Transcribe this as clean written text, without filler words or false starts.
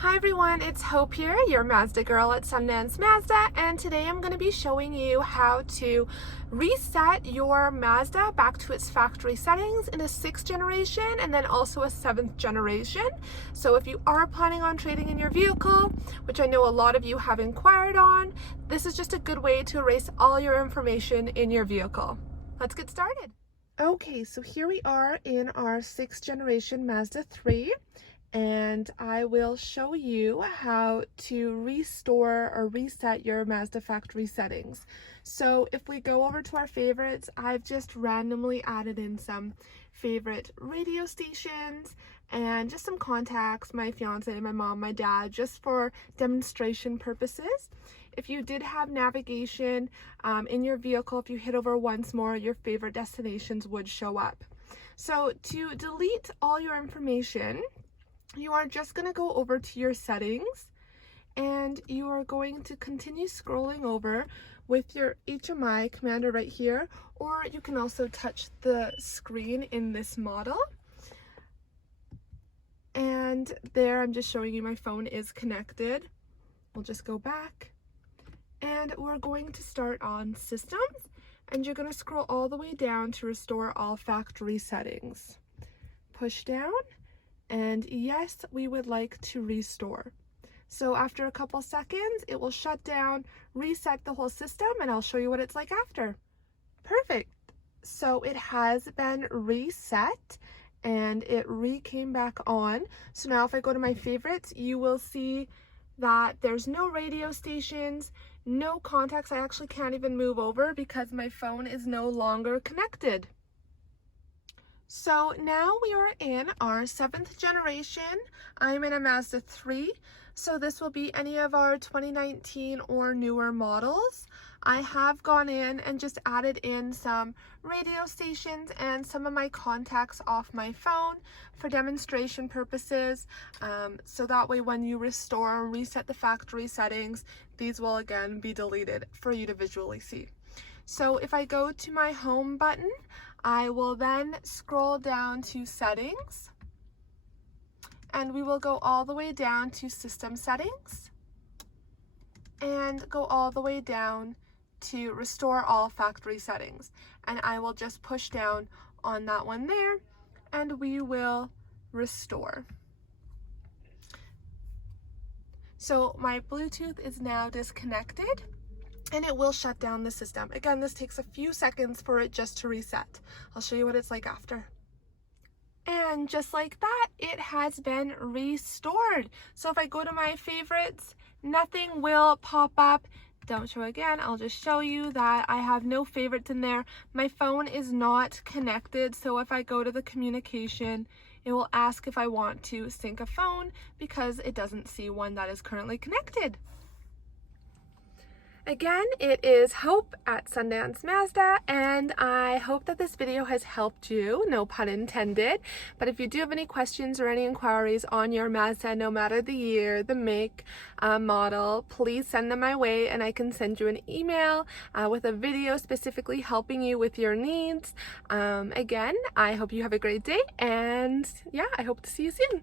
Hi everyone, it's Hope here, your Mazda girl at Sundance Mazda, and today I'm going to be showing you how to reset your Mazda back to its factory settings in a 6th generation and then also a 7th generation. So if you are planning on trading in your vehicle, which I know a lot of you have inquired on, this is just a good way to erase all your information in your vehicle. Let's get started. Okay, so here we are in our 6th generation Mazda 3. And I will show you how to restore or reset your Mazda factory settings. So if we go over to our favorites, I've just randomly added in some favorite radio stations and just some contacts, my fiance, my mom, my dad, just for demonstration purposes. If you did have navigation in your vehicle, if you hit over once more, your favorite destinations would show up. So to delete all your information, you are just going to go over to your settings and you are going to continue scrolling over with your HMI commander right here, or you can also touch the screen in this model. And there I'm just showing you my phone is connected. We'll just go back and we're going to start on systems, and you're going to scroll all the way down to restore all factory settings. Push down. And yes, we would like to restore. So after a couple seconds, it will shut down, reset the whole system, and I'll show you what it's like after. Perfect. So it has been reset and it came back on. So now if I go to my favorites, you will see that there's no radio stations, no contacts. I actually can't even move over because my phone is no longer connected. So now we are in our 7th generation. I'm in a Mazda 3, so this will be any of our 2019 or newer models. I have gone in and just added in some radio stations and some of my contacts off my phone for demonstration purposes. So that way when you restore or reset the factory settings, these will again be deleted for you to visually see. So if I go to my home button, I will then scroll down to settings and we will go all the way down to system settings and go all the way down to restore all factory settings. And I will just push down on that one there and we will restore. So my Bluetooth is now disconnected, and it will shut down the system. Again, this takes a few seconds for it just to reset. I'll show you what it's like after. And just like that, it has been restored. So if I go to my favorites, nothing will pop up. Don't show again, I'll just show you that I have no favorites in there. My phone is not connected, so if I go to the communication, it will ask if I want to sync a phone because it doesn't see one that is currently connected. Again, it is Hope at Sundance Mazda, and I hope that this video has helped you, no pun intended. But if you do have any questions or any inquiries on your Mazda, no matter the year, the make, model, please send them my way and I can send you an email with a video specifically helping you with your needs. Again, I hope you have a great day, and yeah, I hope to see you soon.